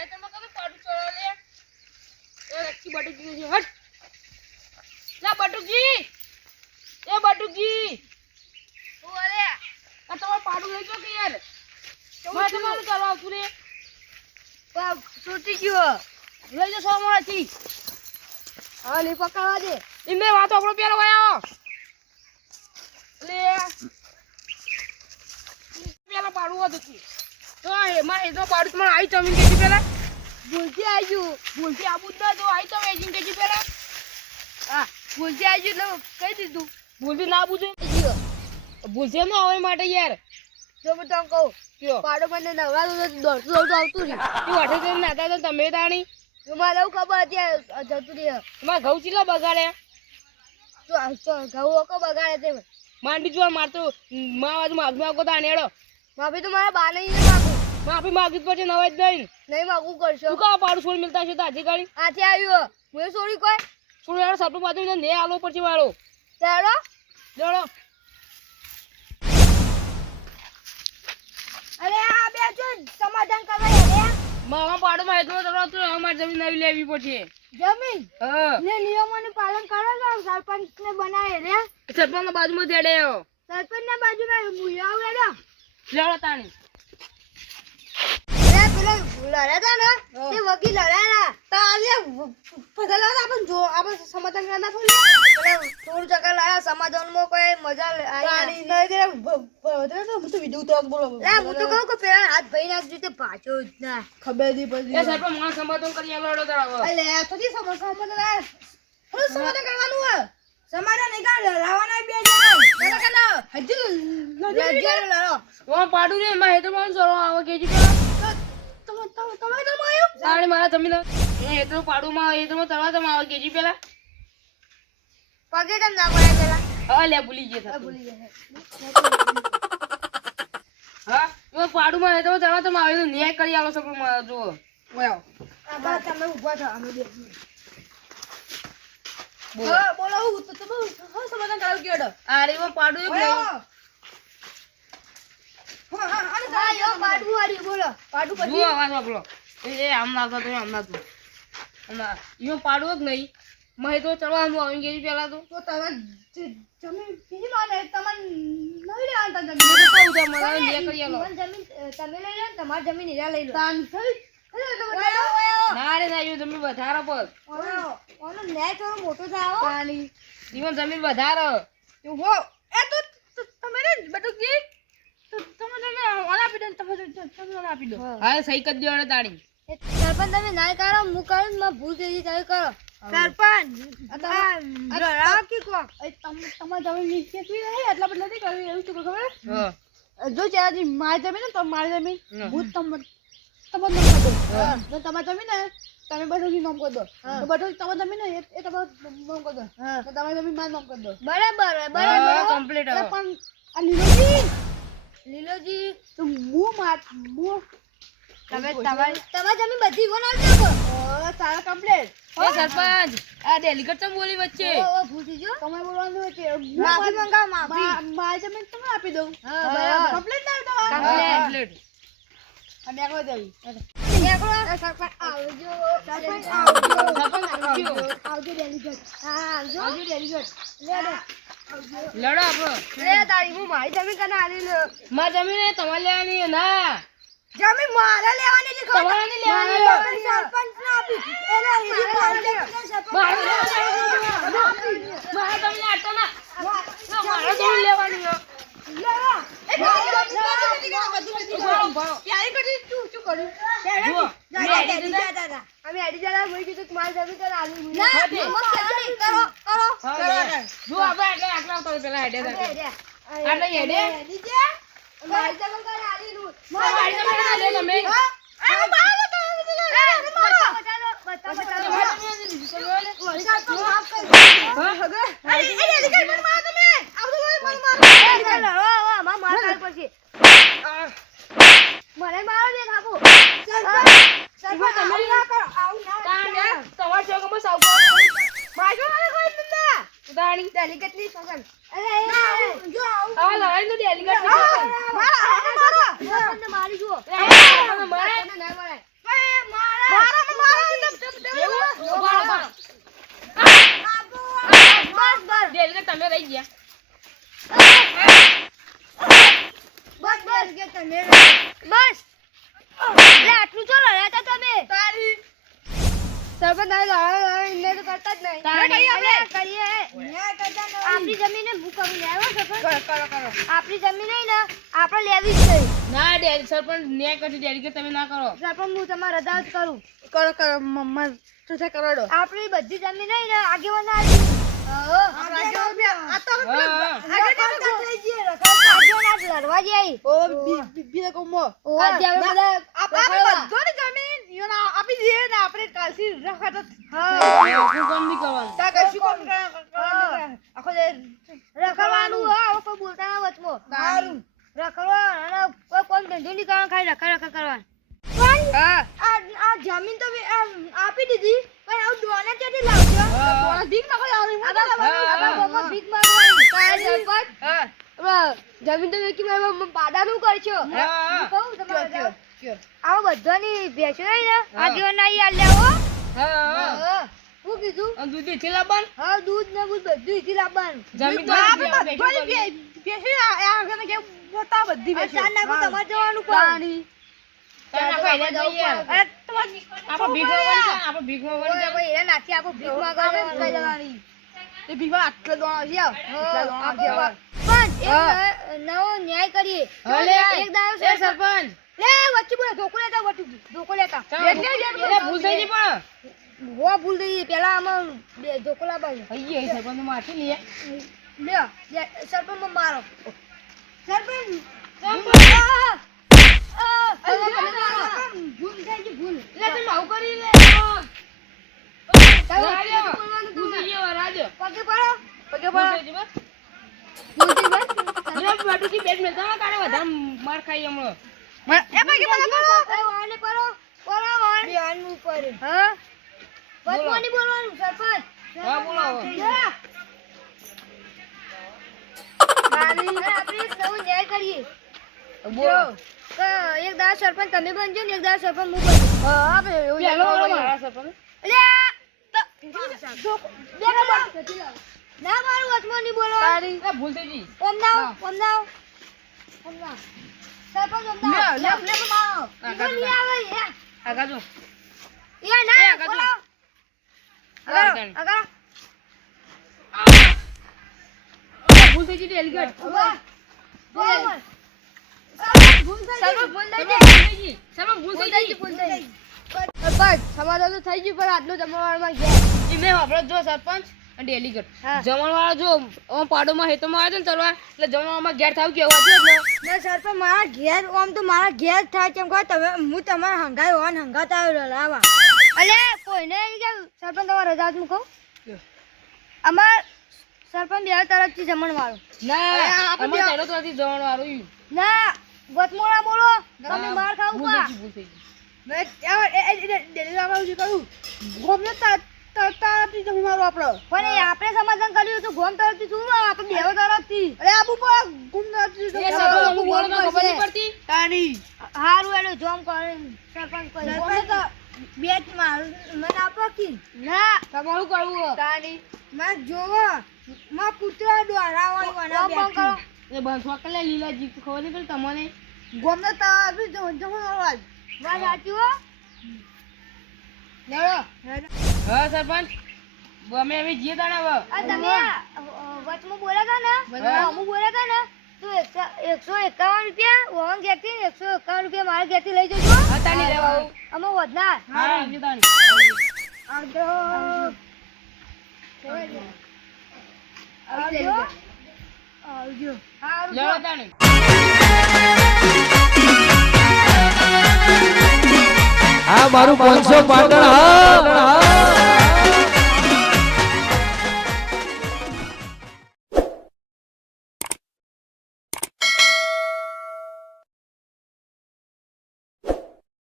ભાઈ તમે કદું પાડું ચડો લે એ રક્ષી બટુકી છે હટ લા બટુકી એ બટુકી તું અરે આ તમાર પાડું લઈ જો કે યાર તમારે તમારું કરવા આવતું રે છૂટી ગયો લઈ જો સોમવારથી હા લે પકડવા દે ઇને વાતો આપણો પેલો આયો લે પેલા પાડું હતું તો એમાં એ તો પાડું તમારે આવી તમે કેજી પેલા ભૂલથી આવ્યું ભૂલથી આબુ જ ના તો આવી તમે એજિંગ કેજી પેલા હા ભૂલથી આવ્યું એટલે કહી દીધું ભૂલથી ના પૂછો ગયો ભૂલથી ન આવે માટે યાર જો હું તને કહું કયો પાડો મને નવરાતું દોડતું આવતું રહ્યું તું અઠે દિન નાતા તો તમે તાણી મારે એવું ખબર હતી જતું રહે તમારા ઘઉં ચીલા બગાડે ઘઉં ઓકો બગાડે તે માંડી જોવા મારતો માં બાજુ માફી માંગો તો આનેડો માફી તો મારા બા નહીં માગું માફી માંગી પછી નવાજ નહીં નહીં માગું કરશો તું કા પાડું છોડ મિલતા છે તો આજે ગાડી આથી આવ્યું હું છોડી કોઈ છોડ યાર સપનું બાજુ ને આલો પછી મારો ચાલો જોડો અરે આ બે જો સમાધાન કરવા રે મામા પાડો માં એટલો તો તો અમાર જમીન નવી લેવી પડશે જમીન હા ને નિયમોનું પાલન કરો છો સરપંચ ને બનાવે રે સરપંચ ના બાજુમાં દેડે સરપંચ ના બાજુમાં મુયા આવે રે લેડો તાણી રે પેલો લડ્યા તા ને તે વકીલ લડ્યા તાલે ફસલા આપણ જો આપણ સમાધાન કરના થોડી પેલા 16 લાયા સમાધાનમાં કોઈ મજા આવી નહીં દે બધે તો હું તો વિડિયો તો બોલો લે હું તો કહું કે પેલા હાથ ભઈ નાખજો તે પાછો જ ના ખબર દી પછી એ સરપંચ મને સમાધાન કરી આલો તારો અલે થોડી સમાધાન હું સમાધાન કરવાનું હે સમાધાન નહીં કર લાવવાના બે જણા કના હજી લડો ઓ પાડું રે માં હેતો માં સરો આવો કેજી પેલા તમે આવ્યો તાણી મારા જમીન એ હેતો પાડું માં હેતો માં તરવા તમે આવો કેજી પેલા પગે કેમ ના પડે પેલા હા લે ભૂલી ગયા ભૂલી જાય હા ઓ પાડું માં હેતો તરવા તમે આવો ન્યાય કરી આલો સપનું માં જો ઓયો આ તમે ઊભા થા અમે બે બોલો હું તો તમે સમાધાન કરાવ કેડો અરે ઓ પાડું એક નહીં હા યો પાડું વાળી બોલો પાડું જો પછી આવાજ આપલો એ આમ નાખો તો આમ નાખો આમ ઈઓ પાડું જ નહીં મહે તો ચડવાનું આવી ગઈ પેલા તો તમે જમીન કીધી માને તમને નહીં લેવાતા મેં જમીન તો કહું તમને ન્યાય કરી આલો જમીન તમે લઈ લો તમારી જમીન હીરા લઈ લો તાન થઈ ના રે ના ઈઓ જમીન વધારો પર ઓનો નેટ થોડો મોટો થાઓ પાણી ઈઓ જમીન વધારો તું હો એ તો તમે ને બટુકી તમે ઓલા આપી દો તમે આપી દો હા સહી કરી દેવાનો તાણી સરપંચ તમે ના કરો હું કરું માં ભૂલ થઈ તમે કરો સરપંચ આ કી કો તમાર જમીન નીચે પી રહી એટલા બધું નથી કર્યું એવું શું ખબર હા જો ચાજી મારી જમીન ને તો મારી જમીન ભૂત તમે નામ કરી દો તમારી જમીન ને તમે બધું નામ કરી દો તો બધું તમારી જમીન ને એ તમારું નામ કરી દો તો તમારી જમીન મારું નામ કરી દો બરાબર બરાબર કમ્પ્લીટ હવે પણ આ લીલોજી તો તમે તમારી જમીન બધી બનાવી નાખો ઓ સારા કમ્પ્લીટ એ સરપંચ આ ડેલિકેટ ચમ બોલી વચ્ચે ઓ ભૂસી જો તમે બોલવાનું છે માફી મંગાવ માફી મારી જમીન તમે આપી દઉં બરાબર કમ્પ્લીટ ના તમારે કમ્પ્લીટ અને આગળ જઈ સરપંચ આવજો સરપંચ આવજો ડેલિકેટ હા આવજો ડેલિકેટ લડો આપણો લે તારી હું મારી જમીન કને આલી લે માર જમીન એ તમારે લેવાની ના જમીન મારે લેવાની છે તમારે નહીં લેવાની સરપંચ ને આપી એના હીરી મારી જમીન સરપંચ મારે તમને આટો ના મારે જમીન લેવાની લેવા એ ક્યારે કરી તું શું કર્યું જુઓ અમે એડી જરા મોઈ કીધું તમારી જમીન કને આલી ના કરો જો આપણે આટલા તો પેલા હેડે આટલે હેડે મારી જમીન કને આલી નું મારી જમીન લે તમે મને મારો દે થાપુ તમારે ચોકમાં સાવ દાણી ડેલિકેટલી સગન જો આ લડાઈ તો ડેલિકેટ મારી જુઓ મારે ના મારે કે તમે બસ લે આટલું ચો લડ્યા હતા તમે તારી સરપંચ ના લડા ઇને તો કરતા જ નહીં તારે કરીએ કરીએ કરીએ ન્યાય કરતા નહીં આપણી જમીન ને ભૂ કરી લેવો સરપંચ કરો આપણી જમીન નહીં ને આપણે લેવી જ છે ના ડેડી સરપંચ ન્યાય કરતી ડેડી કે તમે ના કરો સરપંચ હું તમારે રજા જ કરું કરો મમ્મા તો કરોડો આપણી બધી જમીન નહીં ને આગેવાન ના આવી લડવા જઈ બીજા કોમો રખડવાનું હા કોઈ બોલતા ના વચમાં રખડવા અને કોઈ કોમ ધંધો નહીં કરવાનું ખાલી રખડ કરવાનું આ જમીન તો આપી દીધી પણ આવું દોના ચેટી લાવજો ભીખ માંગો ભીખ માંગવાની જમીન તો વેકી મારવા પાડા નું કરશો કહું તમારે આવો બધાની ભેંસો હોય ને આગેવાન ના યાર લેવો શું કીધું દૂધ થી લાવવાનું હા દૂધ ને બધું ઇથી લાવવાનું જમીન તો તમારે જવાનું પાણી નવો ન્યાય કરીએ એક દાડો સરપંચ લે વચ્ચે બોલે ધોકો લેતા ધોકો લેતા ભૂલ થઈ ગઈ પણ ભૂલ થઈ પેલા આમાં ધોકો લાવવાનું સરપંચ માથી લઈએ લ્યો સરપંચ માં મારો સરપંચ ભૂલ થઈ ગઈ ભૂલ લે તું આવું કરી લે પગે પડો માર ખાઈ હમણાં બોલવાનું સરપંચ હા બોલો આપણે સૌ ન્યાય કરીએ બોલો એક દાડા સરપંચ તમે બનજો ને એક દાડા સરપંચ હું બનજો ના મારું વચમાં નહીં બોલો ભૂલ થઈ ગઈ ઓમ નાવ સરપંચ ઓમ નાવ આગળ જો ના બોલો આગળ ભૂલ થઈ ગઈ એલિગેટ બોલ સમાધાન તો થઈ ગયું પણ આટલું જમણવાળમાં ગયા મેં આપણે જો સરપંચ અને ડેલીગેટ જમણવાળા જો પાડોમાં હેતોમાં આવે છે ને તરવા એટલે જમણવાળામાં ઘેર થાવ કેવું હતું ને સરપંચ મારા ઘેર આમ તો મારા ઘેર થાય કેમ કહો તમે હું તમારા હંગાઈ હોન હંગાત આવ્યો લાવા અલે કોઈને સરપંચ તમારે રજા હું કહું અમાર સરપંચ બે તરફથી જમણવાળો ના અમે તેનો તરફથી જમણવાળું ના વચમોળા બોલો તમે માર ખાવ પા ભૂલ થઈ ગઈ પણ આપણે સમાધાન કર્યું તો ગોમ તરફથી શું આપણે બેવો તરફથી હારું એનો જોમ કરે સરપંચ બેટ માર મને આપો કી ના તમારું કરવું માં જોવો માં કૂતરા દોરાવાનું વાના બેઠી એ બસ વકલે લીલા જીપ ખબર નહીં પણ તમને ગોમને તાબી જમણવાળો વાત સાચી હો લેડો હા સરપંચ અમે જીએ તાણા હવે આ તમે વચમાં બોલ્યા હતા ને હું બોલ્યા હતા ને તો 151 રૂપિયા ઓન ગેતી 151 રૂપિયા મારા ગેતી લઈ જજો તાણી લેવા અમે વધના હા આવજો તાણી આવજો આવજો લેવા તાણી આ મારું 500 પાટણ હા